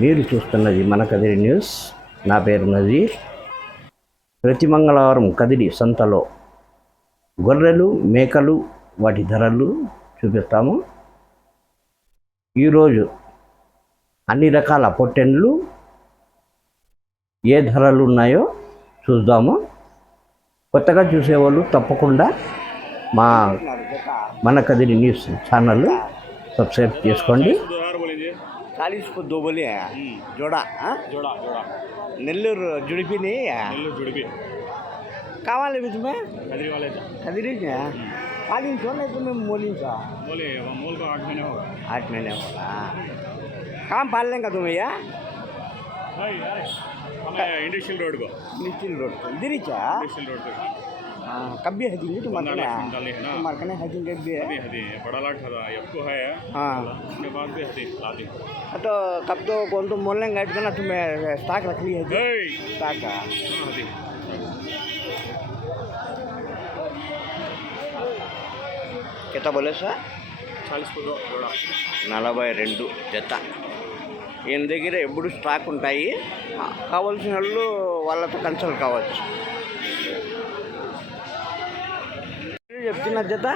మీరు చూస్తున్నది మన కదిరి న్యూస్. నా పేరు నజీర్. ప్రతి మంగళవారం కదిరి సంతలో గొర్రెలు, మేకలు, వాటి ధరలు చూపిస్తాము. ఈరోజు అన్ని రకాల పొట్టెండ్లు ఏ ధరలు ఉన్నాయో చూద్దాము. కొత్తగా చూసేవాళ్ళు తప్పకుండా మన కదిరి న్యూస్ ఛానల్ సబ్స్క్రైబ్ చేసుకోండి. 40 को 2 बोले जोड़ा जोड़ा जोड़ा नेल्लूर जुड़पी नहीं है नेल्लूर जुड़पी कहाँ वाले भी तुम्हें कदरी वाले कदरी क्या पाली क्यों नहीं तुम्हें मोली का मोले मोल को 8 महीने होगा 8 महीने होगा कहाँ पाल लेंगे तुम्हें यार हमें इंडस्ट्रियल रोड को इधर ही क्या इंडस्ट्रियल रोड को कब भी हजेंगे तुम्हारे कने हजेंगे भी है बड़ा लाट आपको है हाँ उसके बाद भी हजे लाते तो कब तो कौन तो मोल लेंगे ना तुम्हें स्टॉक रख ली है स्टॉक कितना बोले सर 40 को जोड़ा 42 జత ఈయన దగ్గర ఎప్పుడు స్టాక్ ఉంటాయి. కావాల్సిన వాళ్ళు వాళ్ళతో కన్సల్ట్ కావచ్చు. చెప్తున్నా జత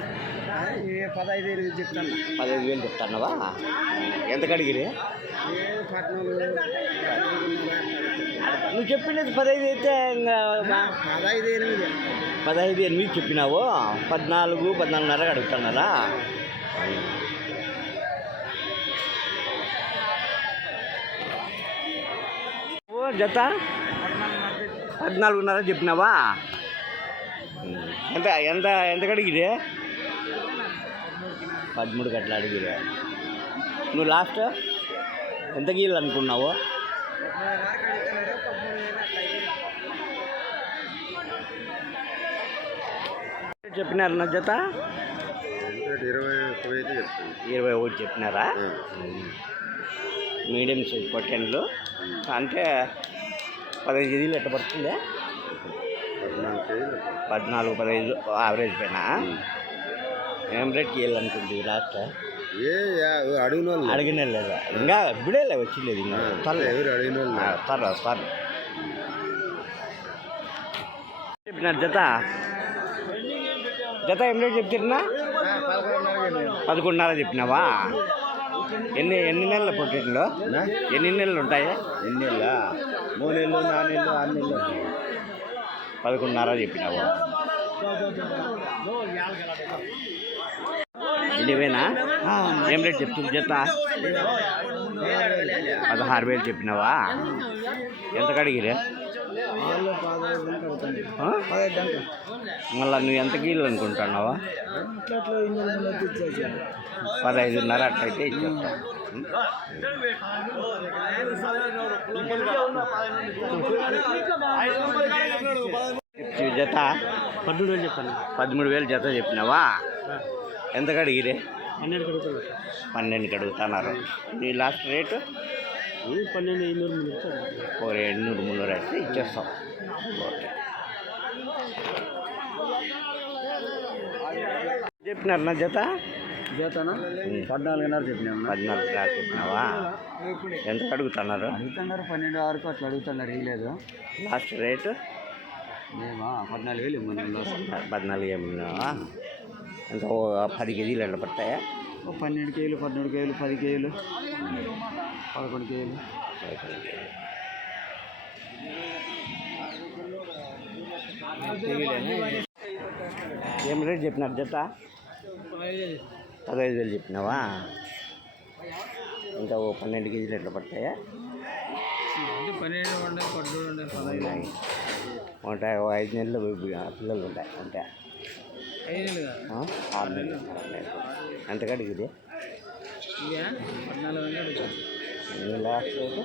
15,000 చెప్తాను. 15,000 చెప్తున్నావా? ఎంత కడిగిరే? నువ్వు చెప్పినది 15 అయితే ఇంకా 15,800 చెప్పినావు. 14,500 అడుగుతున్నారా? జత 14,500 చెప్పినావా? ఎంత ఎంత ఎంత కడిగిరే? 13 గట్ల అడిగిరే. నువ్వు లాస్ట్ ఎంత గీళ్ళు అనుకున్నావు? చెప్పినారు నా జత 21 చెప్పినారా? మీడియం సైజ్ పొట్టెండ్లు అంటే 15 కేజీలు ఎట్ట పడుతుంది? 14-15 యావరేజ్ పైన. ఏం రేట్కి వెళ్ళాలనుకుంటుంది లాస్ట్? అడిగిన లేదా ఇంకా ఇప్పుడే వచ్చిలేదు. ఇంకా సార్ చెప్పినారు జత ఏం రేట్ చెప్తున్నా? 11,500 చెప్పినావా? ఎన్ని నెలల పొట్టేట్లో ఎన్ని నెలలు ఉంటాయి? 3 నెలలు 4 నెలలు 6 నెలలు 11,500 చెప్పినావు. ఇదివేనా? ఏం రేట్ చెప్తుంది జత? 16,000 చెప్పినావా? ఎంత కడిగిరే? మళ్ళీ నువ్వు ఎంత కీళ్ళు అనుకుంటున్నావా? 15,500 అట్లయితే ఇచ్చేస్తావు. జత 13,000 చెప్పాను. 13,000 జత చెప్పినావా? ఎంత కడిగిరే? 12 అడుగుతున్నారు. నీ లాస్ట్ రేటు 12,800 అయితే ఇచ్చేస్తాం. ఓకే చెప్పినారు నా జత 14,500 చెప్పినాము. 14,500 చెప్పినావా? ఎంత అడుగుతున్నారు? 12,600 అట్లా అడుగుతున్నారు. ఇలేదు లాస్ట్ రేటు మేమా 14,000 14 ఏమన్నావా? ఎంత 10 కేజీలు ఎండ పడతాయా? 12 కేజీలు 13 కేజీలు 10 కేజీలు 11 కేజీలు. ఏం రేట్ చెప్పినారు జత? 15,000 చెప్పినావా? ఇంకా 12 కేజీలు ఎట్లా పడతాయా? 12 ఉంటాయి. 5 నెలలు పిల్లలు ఉంటాయి. అంతే 6 నెలలు. ఎంత కడిగిది? 14,500 లాస్ట్ రేటు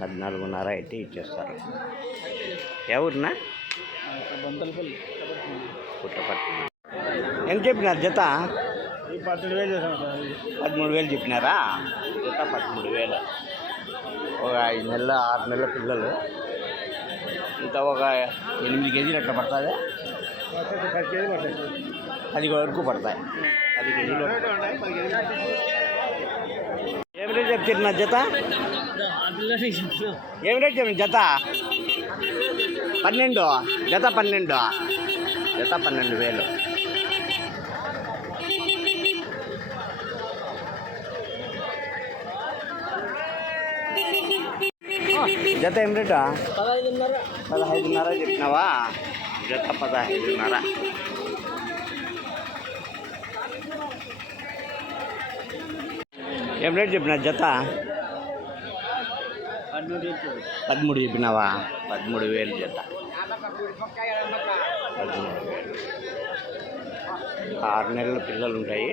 14,500 అయితే ఇచ్చేస్తారు. ఎవరినా? పుట్టపర్తి. ఎంత చెప్పినారు జత? 13,000 చెప్పినారా? జత 13,000. ఒక 5 నెలలు 6 నెలల పిల్లలు. ఇంత ఒక 8 కేజీలు అట్లా పడుతుంది. 10 కేజీలు పడతాయి. 10 వరకు పడతాయి. 10 కేజీలు. ఏం రేట్ చెప్తున్నా జత? ఏం రేట్ చెప్పిన జత? 12. జత 12. జత 12,000. జత ఏం రేటా? 15,500 చెప్పినావా? జత 15,500. ఏం రేట్ చెప్పినా జత? 13 చెప్పినావా? 13,000 జత. 13,000. 6 నెలల పిల్లలు ఉంటాయి.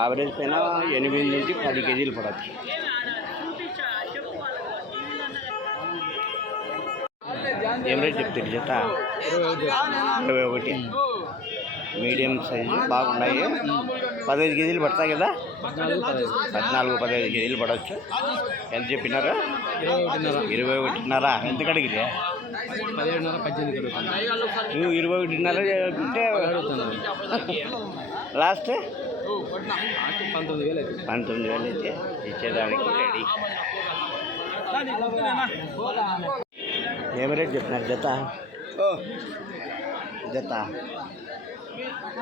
యావరేజ్ పైన 8 నుంచి 10 కేజీలు పడవచ్చు. ఏం రేట్ చెప్తారు జత? 21. మీడియం సైజు బాగున్నాయి. 15 కేజీలు పడతాయి కదా? 14-15 కేజీలు పడవచ్చు. ఎంత చెప్పినారా? 21.5. ఎంత కడిగిరే? 17.5-18 నువ్వు 21.5 చెప్తే లాస్ట్ 19,000 అయితే ఇచ్చేదానికి రెడీ. ఏమి రేట్ చెప్పినారు జత? జత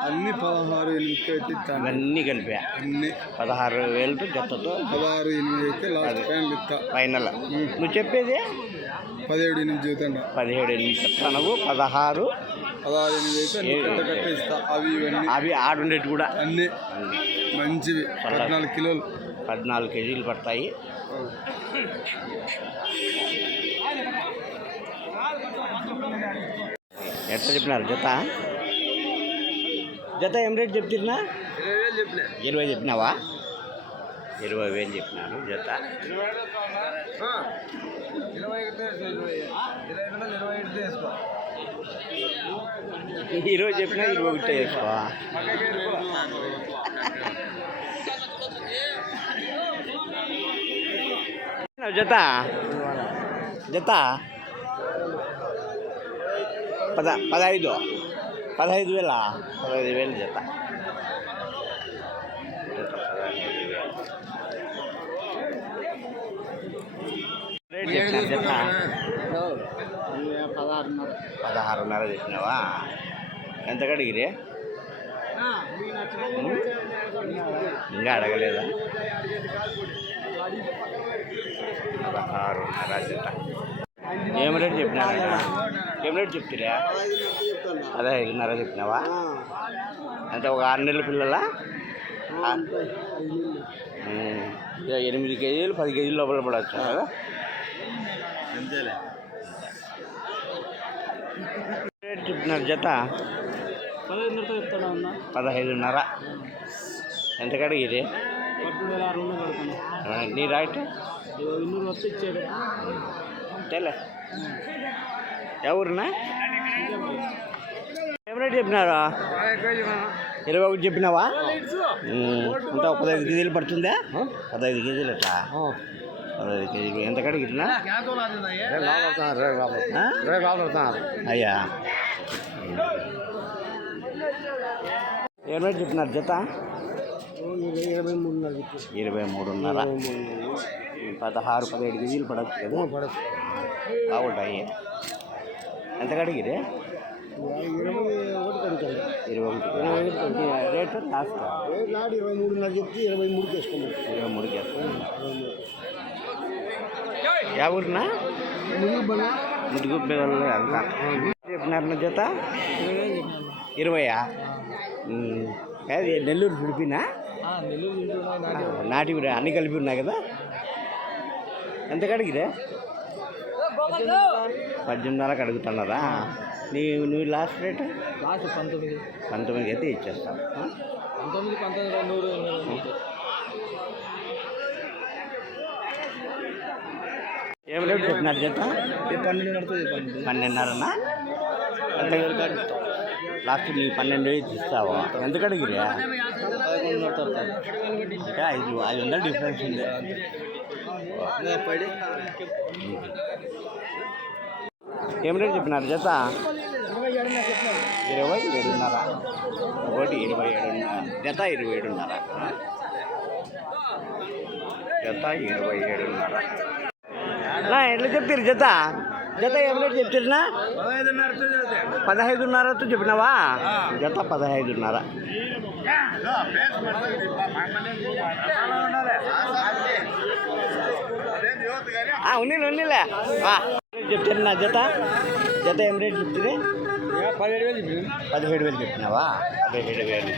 అన్ని 16,800 అయితే ఇస్తాను. అన్నీ కలిపా అన్ని 16,000 జతతో 16,800 అయితే లాస్ట్ ఫైనల్ ఇస్తా. ఫైనల్. నువ్వు చెప్పేది 17,800 చెబుతాను. 17,800 చెప్తాను. 16,000 అయితే అన్ని కట్ట ఇస్తా. అవి ఇవన్నీ అవి ఆడుండేటి కూడా అన్నీ మంచివి. 14 కిలోలు 14 కేజీలు పడతాయి. ఎట్లా చెప్పినారు జత? జత ఏం రేట్ చెప్తున్నా? 20,000 చెప్పినా. 20 చెప్పినావా? 20,000 చెప్పినారు జత. 20 చెప్పినా 21 వేసుకో. జత జత 15,000 15,000 జత. రేట్ చెప్పినా జత? 16,500 చెప్పినావా? ఎంత కడిగిరే? ఇంకా అడగలేదా? 16,500 జత. ఏం రేట్ చెప్పినారా? ఏం రేట్ చెప్తారా? 15,500 చెప్పినావా? అంటే ఒక 6 నెలల పిల్లలా? 8 కేజీలు 10 కేజీలు లోపల పడవచ్చు కదా? అంతేలే. రేట్ చెప్పినారు జత? 15,500 చెప్తాను అన్న. 15,500. ఎంత కడిగిరి? 14,600 నీ రైట్ 200 వచ్చి ఇచ్చాడు. అంతేలే. ఎవరున్నా? ఏం రేట్ చెప్పినారా? 21 చెప్పినావా? ఇంకా 15 కేజీలు పడుతుందా? 15 కేజీలు అట్లా 15 కేజీలు. ఎంత కడిగిరినా? అయ్యా ఏం రేట్ చెప్పినారు జత? 23,500. 16-17 కేజీలు పడవచ్చు కదా? బాగుంటాయి. ఎంత కడిగిరే? 21. రేటు లాస్ట్ 23,500 చెప్తే 23 వేసుకున్నాం. 23 చేస్తాను. యా ఊరినా? ముద్దుగుప్పే వాళ్ళు అంతా చెప్పినారు జత? 20. అది నెల్లూరు పిలిపినా? నాటి అన్నీ కలిపి ఉన్నాయి కదా? ఎంత కడిగిరే? 18,500 అడుగుతున్నారా? నువ్వు లాస్ట్ రేటు? లాస్ట్ 19 అయితే ఇచ్చేస్తాను. 19,100 ఏం రేటు చెప్పినారు జత? 12,500. ఎంత లాస్ట్ నీ 12,000 ఇస్తావా? ఎంత కడిగిరా? అంటే 500 డిఫరెన్స్ ఉంది. ఏం రేటు చెప్పినారు జత? 27,500. ఒకటి 27,500 జత 27,500. జత 27.5. నా ఎట్లా చెప్తారు జత జత ఏం రేటు చెప్తున్నా 15.5తో చెప్పినావా జత 15.5. ఉన్నీలే చెప్తున్నా జత జత ఏం రేటు చెప్తుంది 17,000 చెప్పినావా 17,000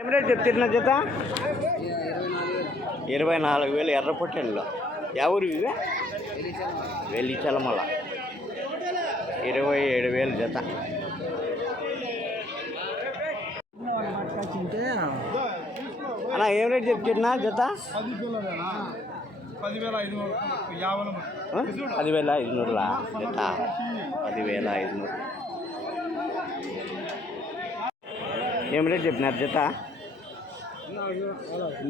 ఏం రేటు చెప్తున్నా జత 24,000 ఎర్ర పొట్టెన్లో ఎవరు ఇవి వెళ్ళి చలమల 27,000 జత. అన్నా ఏం రేటు చెప్తున్నా జత 10,500 జత 10,500. ఏం రేటు చెప్పినారు జత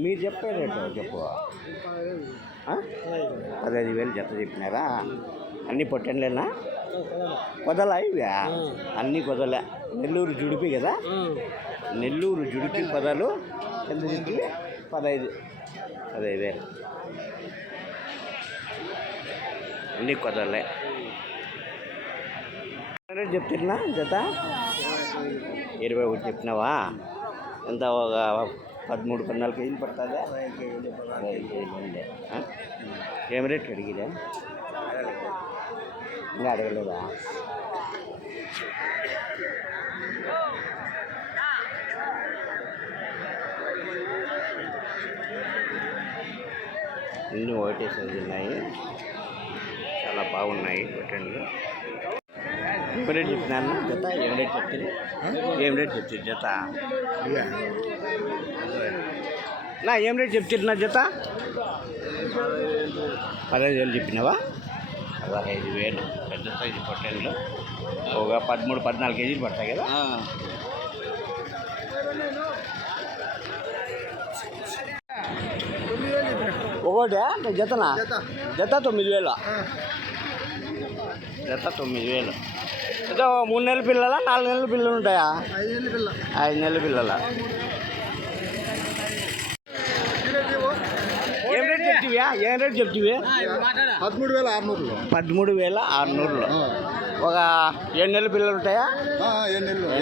మీరు చెప్పే రేటు చెప్పు 15,000 జత చెప్పినారా అన్నీ పొట్టంలేనా కొదలా ఇవి అన్నీ కొదలే నెల్లూరు జుడిపి కదా నెల్లూరు జుడిపి పదాలు ఎంత చెప్పి 15,000 అన్నీ కొదలే రేటు చెప్తున్నా జత 21 చెప్పినావా ఎంత ఒక 13-14 కేజీలు పడుతుందా 15 కేజీలు ఏం రేట్ అడిగిరా ఇంకా అడగలేదా అన్నీ ఒకటే సైజు ఉన్నాయి చాలా బాగున్నాయి పొట్టండ్లు. ఏం రేట్ చెప్తున్నాను జత ఏం రేట్ చెప్తుంది ఏం రేట్ చెప్తుంది జత నా ఏం రేట్ చెప్తున్నా జత 15,000 చెప్పినావా 15,000 పెద్ద సైజు పొట్టెన్లు ఒక 13-14 కేజీలు పడతాయి కదా. ఒకటే జతనా జత 9,000 జత 9,000. అంటే 3 నెలల పిల్లల 4 నెలల పిల్లలు ఉంటాయా 5 నెలల పిల్లల. ఏం రేట్ చెప్తివా ఏం రేట్ చెప్తివి 13,600 ఒక 7 నెలల పిల్లలు ఉంటాయా 7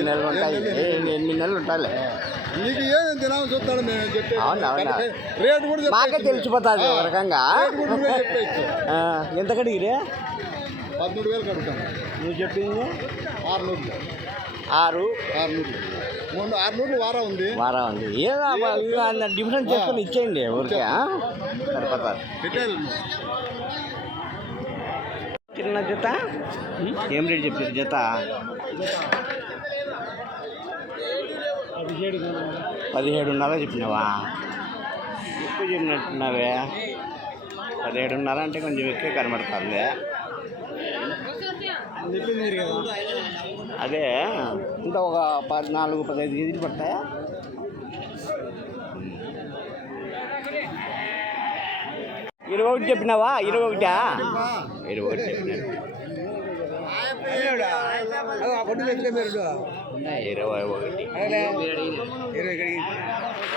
నెలలు ఉంటాయి 8 నెలలు ఉంటాయి. మాకే తెలిసిపోతుంది ఒక రకంగా. ఎంత కడిగిరే 13,000 కడుగుతాను నువ్వు చెప్పింది 600 వారా ఉంది ఏదో డిఫరెన్స్ చేసుకొని ఇచ్చేయండి ఊరికే సరిపోతారు. చిన్న జత ఏం రేట్ చెప్పారు జత 17,500 చెప్పినావా ఎక్కువ చెప్పినట్టున్నావే 17,500 అంటే కొంచెం ఎక్కువ కనబడుతుంది. అదే ఇంత ఒక 14-15 కేజీలు పడతాయా 21 చెప్పినావా 21 చెప్పినా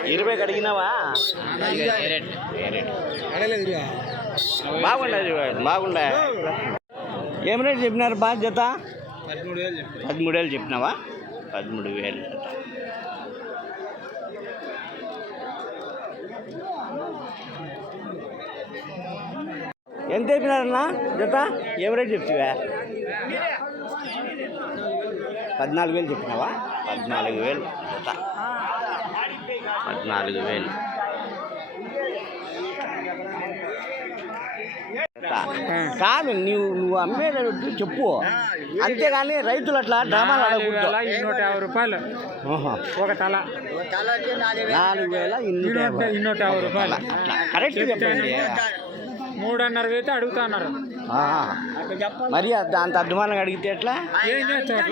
20 కడిగినావా బాగుండే. ఏం రేట్ చెప్పినారు బా జత 13,000 చెప్పినావా 13,000 జత. ఎంత చెప్పినారన్నా జత ఏం రేట్ చెప్తావా 14,000 చెప్పినావా 14,000 జత 14,000. కాదు నువ్వు అమ్మేటట్టు చెప్పు అంతేగాని రైతులు అట్లా డ్రామాలు ఆడకూడదు. 250 రూపాయలు ఒక తల 4,250 రూపాయలు కరెక్ట్ చెప్పండి. 3.5 అయితే అడుగుతున్నారు మరి అంత అభిమానంగా అడిగితే ఎట్లా ఏం చేస్తారు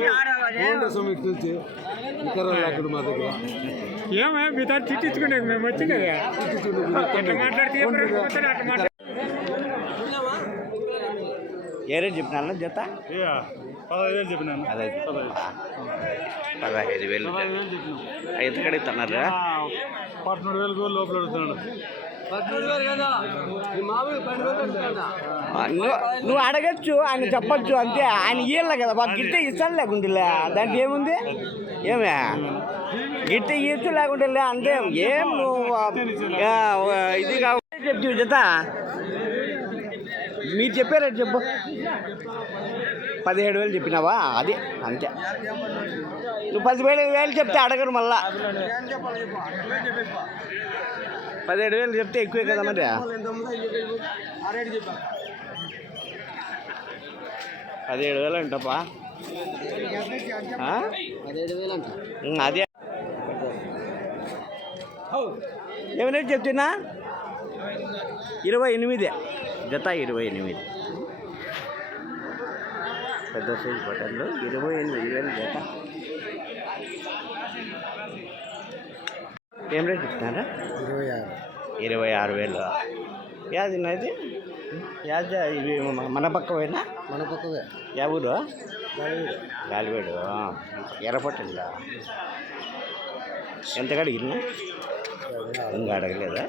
ఏమో మీ తాను తిట్టించుకునేది మేము వచ్చి కదా ఎట్లా మాట్లాడితే ఏ రేట్ చెప్పినా జత 15,000 చెప్పినాను. అదే 15,000 ఎంత కడుగుతున్నారా? 13,000 లోపల అడుగుతున్నాడు. నువ్వు అడగచ్చు, ఆయన చెప్పచ్చు అంతే. ఆయన ఇయ్యాల కదా, మాకు గిట్టే ఇస్తాను లేకుంటే దాంట్లో ఏముంది? ఏమే గిట్టే ఇచ్చు లేకుంటే అంతే. ఏం నువ్వు ఇది కాబట్టి చెప్తూ జత మీరు చెప్పే రేటు చెప్పు. 17,000 చెప్పినావా? అది అంతే. నువ్వు 17,000 చెప్తే అడగరు మళ్ళా. 17,000 చెప్తే ఎక్కువే కదా మరి. 17,000 అంటప్పా. అదే ఏమి రేటు చెప్తున్నా? 28 జత 28. పెద్ద సైజు బట్టలు 28,000 జత. ఏం రేట్ చెప్తున్నారా? 26,000. యాది నాది యాద ఇవి మన పక్క పోయినా? మన పక్కవే. యా ఊరు? గాలివేడు. ఎర్రపట్టంలా ఎంత అడిగినా? ఇంకా అడగలేదా?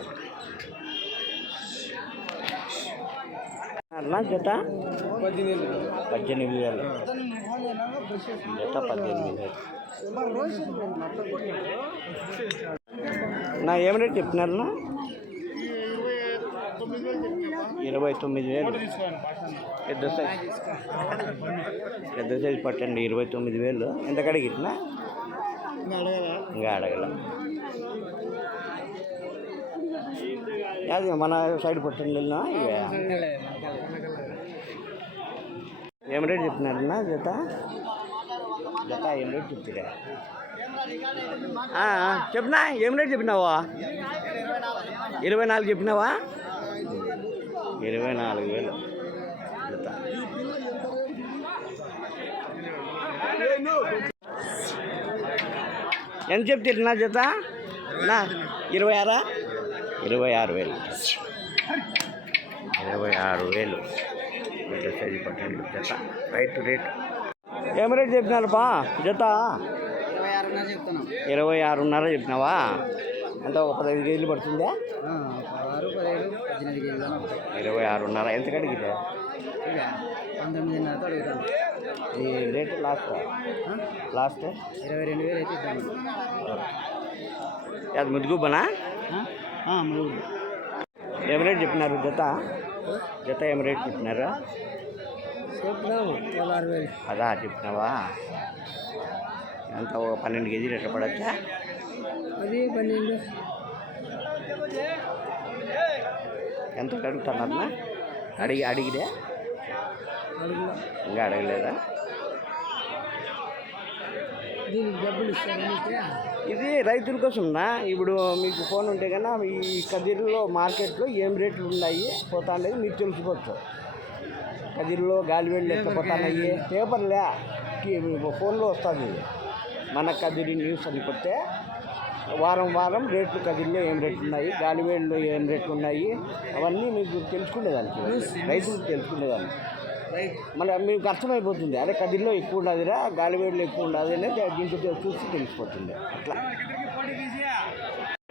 అన్నా జత 18,000 జత 18,000. నా ఏం రేట్ చెప్తున్నారు? 29,000. పెద్ద సైజు పట్టండి 29,000. ఎంత కడిగిట్నా? ఇంకా అడగల. అది మన సైడ్ పట్టండి వెళ్ళినా. ఏం రేట్ చెప్తున్నారన్నా జత? జత ఏం రేట్ చెప్తురా? చెప్పినా ఏం రేట్ చెప్పినావా? 24 చెప్పినావా? 24,000 జత. ఎంత చెప్తున్నా జత? నా 26? 26,000. 26,000 పెద్ద సైజు పట్టండి జత. రైట్ రేట్ ఏం రేట్ చెప్పినారు బా జత? 26,500 చెప్పినావా? అంత ఒక 15 కేజీలు పడుతుందా? 26,500. ఎంత కడిగితే? 19,500 అడుగుతాను. ఈ రేట్ లాస్ట్ 22,000 అయితే ఇద్దాము. అది ముద్దుగుబ్బనా? ఏం రేట్ చెప్పినారు జత? జత ఏం రేట్ చెప్పినారా? 16,000. అదా చెప్పినావా? ఎంత 12 కేజీలు ఎట్లా పడచ్చా? అది 12. ఎంత అడుగుతున్నా? అడిగిదే ఇంకా అడగలేదా? దీనికి డబ్బులు ఇస్తారా? ఇది రైతుల కోసంనా. ఇప్పుడు మీకు ఫోన్ ఉంటే కన్నా ఈ కదిరిలో మార్కెట్లో ఏం రేట్లు ఉన్నాయి పోతా ఉండేది మీకు తెలుసుకోవచ్చు. కదిరిలో గాలివేళ్ళు ఎట్లా పోతున్నాయి పేపర్లే ఫోన్లో వస్తుంది. మన కదిరి న్యూస్ అని కొట్టే వారం వారం రేట్లు కదిరిలో ఏం రేట్లు ఉన్నాయి, గాలివేళ్ళలో ఏం రేట్లు ఉన్నాయి అవన్నీ మీకు తెలుసుకునేదానికి, రైతులకు తెలుసుకునేదానికి. మళ్ళీ మీకు అర్థమైపోతుంది. అదే కదిరిలో ఎక్కువ ఉన్నదిరా, గాలివేడిలో ఎక్కువ ఉన్నది అనేది దీంట్లో చూసి తెలిసిపోతుంది. అట్లా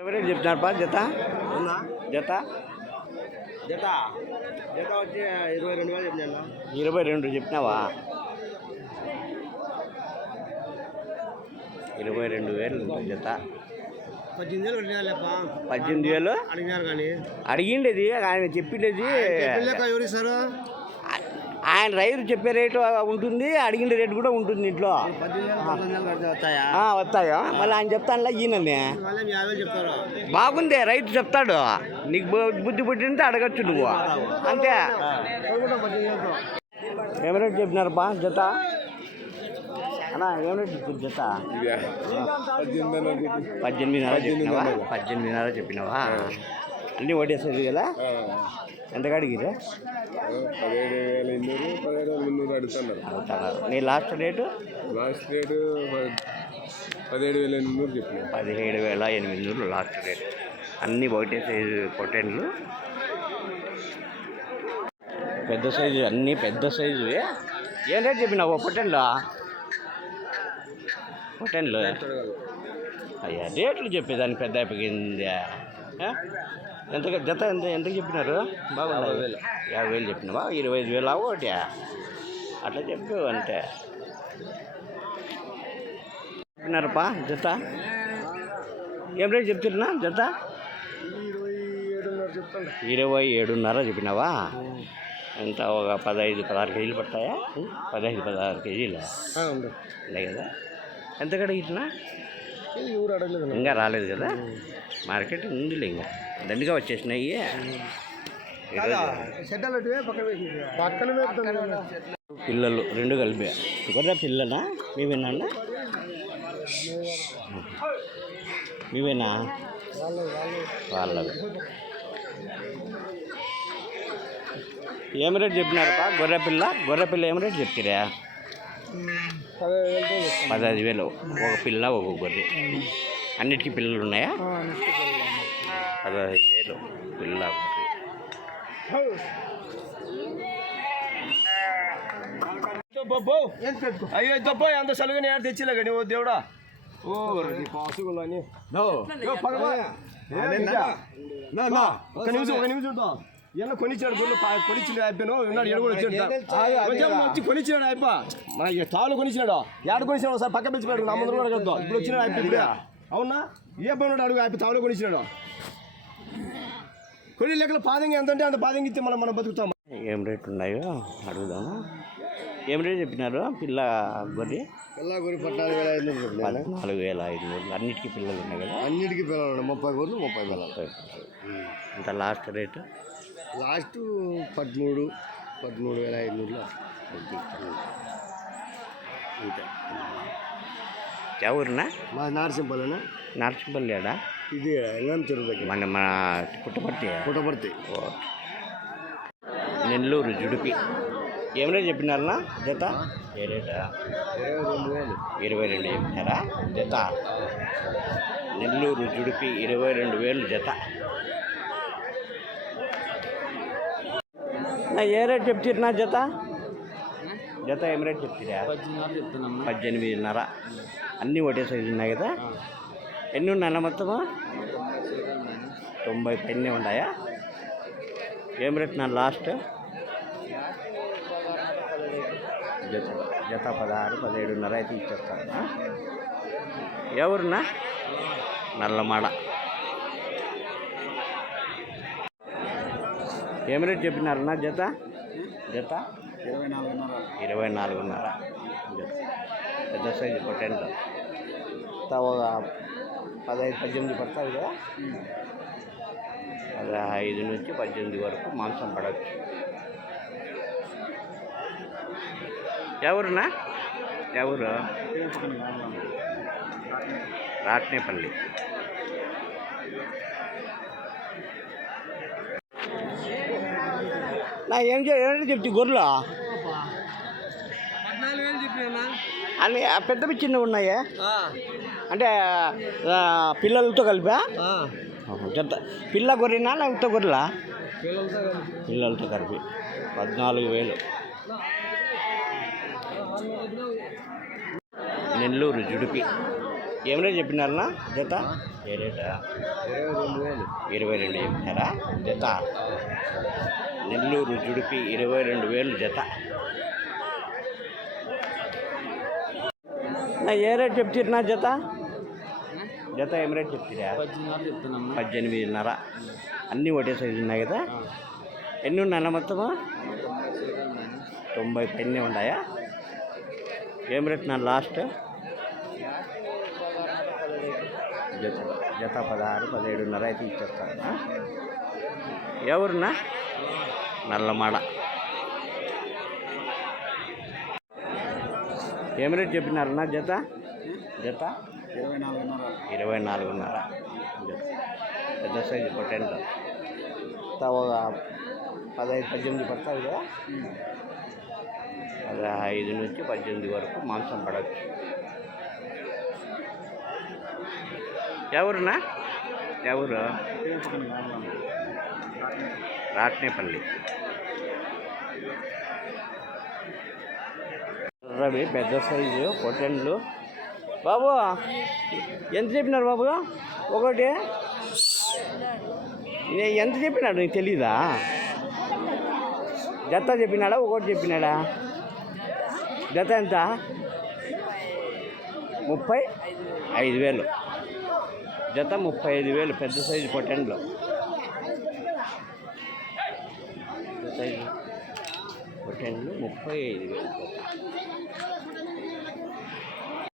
ఎవరైనా చెప్తున్నారు పా జత? జత జత జత వచ్చి 22,000 చెప్పినా. 22 చెప్పినావా? 22,000 జత. 18,000 అడిగినారు కానీ అడిగిండేది ఆయన చెప్పిండేది. ఎవరు సార్? ఆయన రైతు చెప్పే రేటు ఉంటుంది, అడిగిన రేటు కూడా ఉంటుంది. ఇంట్లో వస్తాయా? మళ్ళీ ఆయన చెప్తానులా ఈయననే బాగుంది. రైతు చెప్తాడు, నీకు బుద్ధి పుట్టింటే అడగచ్చు నువ్వు అంతే. ఏం రేటు చెప్పినారు బా జత? అన్నా ఏం రేటు చెప్తుంది జత? 18,500 చెప్పినావా? 18,500 చెప్పినావా? అన్నీ ఓటేసేది కదా. ఎంత అడిగిరే? 17,200 అడుగుతున్నారు. నీ లాస్ట్ రేటు? 17,800 చెప్పిన. 17,800 లాస్ట్ రేట్. అన్నీ ఒకటే సైజు పొటెన్లు. పెద్ద సైజు, అన్నీ పెద్ద సైజు. ఏం రేట్ చెప్పినావు పొట్టెన్లు? పొట్టెన్లు అయ్యా రేట్లు చెప్పేదాన్ని పెద్ద అయిపోయింది. ఎంత జత ఎంత చెప్పినారు? బాగుంది. 50,000 చెప్పినావా? 25,000 ఒకటి అట్లా చెప్పు అంతే. చెప్పినారప్పా జత? ఏం రేట్ చెప్తున్నా జత? 27,500 చెప్పినావా? ఎంత ఒక 15-16 కేజీలు పడతాయా? 15-16 కేజీలు అంతే కదా. ఎంత కడిగిట్లా? ఇంకా రాలేదు కదా, మార్కెట్ ఉందిలే, ఇంకా దండిగా వచ్చేసినాయి. పిల్లలు 2 కలిపి గొర్రె పిల్లనా? మీవేనా? మీవేనా? వాళ్ళవి. ఏం రేట్ చెప్పినారప్పా గొర్రె పిల్ల ఏం రేట్ చెప్తారా? 15,000 ఒక పిల్ల ఒక గొర్రె. అన్నిటికీ పిల్లలు ఉన్నాయా? 15,000 పిల్ల గొర్రె. అయ్యో తప్ప అంత సలుగుని ఏడు తెచ్చిలే కానీ ఓ దేవుడా. ఓ పాసుకుని ఒక నిమిషం ఎలా కొనిచ్చాడు గుళ్ళు కొనిచ్చిన అయిపోయాను ఉన్నాడు. ఎడు కూడా వచ్చాడు వచ్చి కొనిచ్చినాడు అయిప మన తాళ్ళు కొనిచ్చినాడు. ఏడు కొనిచ్చినాడు ఒకసారి పక్క పెంచిపోయాడు. నా ముందు కూడా కలుద్దాం. ఇప్పుడు వచ్చినాడు అయిపో ఇప్పుడే. అవునా? ఏ పోయినాడు అడుగు అయిపో తాళ్ళు కొనిచ్చినాడు. కొన్ని లెక్కల పాదంగా ఎంత అంటే అంత పాదంగా ఇస్తే మనం బతుకుతాం. ఏం రేట్ ఉన్నాయో అడుగుదాము. ఏం రేట్ చెప్పినారు పిల్ల గొర్రె? 14,500. అన్నిటికీ పిల్లలు ఉన్నాయి కదా? అన్నిటికీ పిల్లలు 30 గొర్రెలు 30 పిల్లలు. అంత లాస్ట్ రేటు? లాస్ట్ 13,500. అంతే. ఎవరునా? మా నారసింపల్లినా? నరసింపల్లి ఆడా? ఇది ఎంగం చెరువు దగ్గర మన పుట్టపర్తి. నెల్లూరు జుడిపి. ఏం రేట్ చెప్పినారన్నా జత? ఏ రేటా? 22 చెప్పినారా జత? నెల్లూరు జుడిపి 22,000 జత. ఏ రేట్ చెప్తున్నా జత? ఏం రేట్ చెప్తురా? 18,500. అన్నీ ఒకటే సైజు ఉన్నాయి కదా? ఎన్ని ఉన్నాయన్నా మొత్తము? 90 పైనే ఉన్నాయా? ఏం రేట్ నా లాస్ట్? జత 16-17.5 అయితే ఇచ్చేస్తాను. ఎవరున్నా? నల్లమాడ. ఏం రేట్ చెప్పినారన్నా జత? 24,500 జత. పెద్ద సైజు పొట్టెన్లు. ఒక 15-18 పడతాయి కదా? 15 నుంచి 18 వరకు మాంసం పడవచ్చు. ఎవరునా? ఎవరు? రాట్నేపల్లి. నా ఏం చెప్తే గొర్రెలు 14,000 చెప్పినా అన్ని పెద్దవి చిన్నవి ఉన్నాయా? అంటే పిల్లలతో కలిపా? జత పిల్ల గొర్రెనా లేకపోతే గొర్రెలా? పిల్లలతో కలిపి 14,000. నెల్లూరు జుడిపి. ఏం రేట్ చెప్పినారన్నా జత? ఏ రేటా? 22 చెప్పినారా జత? నెల్లూరు జుడిపి 22,000 జత. ఏ రేట్ చెప్తున్నా జత? ఏం రేట్ చెప్తురా? 18,500. అన్నీ ఒకటే సైజు ఉన్నాయి కదా? ఎన్ని ఉన్నాయన్నా మొత్తము? 90 పైనే ఉన్నాయా? ఏం రేట్ నా లాస్ట్? జత 16-17.5 అయితే ఇచ్చేస్తాను. ఎవరున్నా? నల్లమాడ. ఏం రేట్ చెప్పినారన్నా జత? 24,500 జత. పెద్ద సైజు పొట్టెన్లు. ఒక 15-18 పడతాయి కదా? 15 నుంచి 18 వరకు మాంసం పడవచ్చు. ఎవరునా? ఎవరు? రాట్నేపల్లి. ఎర్రవి పెద్ద సైజు పొట్టెండ్లు. బాబు ఎంత చెప్పినారు బాబు ఒకటి? ఎంత చెప్పినాడు నీకు తెలీదా? జత చెప్పినాడా ఒకటి చెప్పినాడా? జత ఎంత? 35,000. జత 35,000 పెద్ద సైజు పొట్టెండ్లు. పెద్ద సైజు పొట్టెండ్లు 35,000.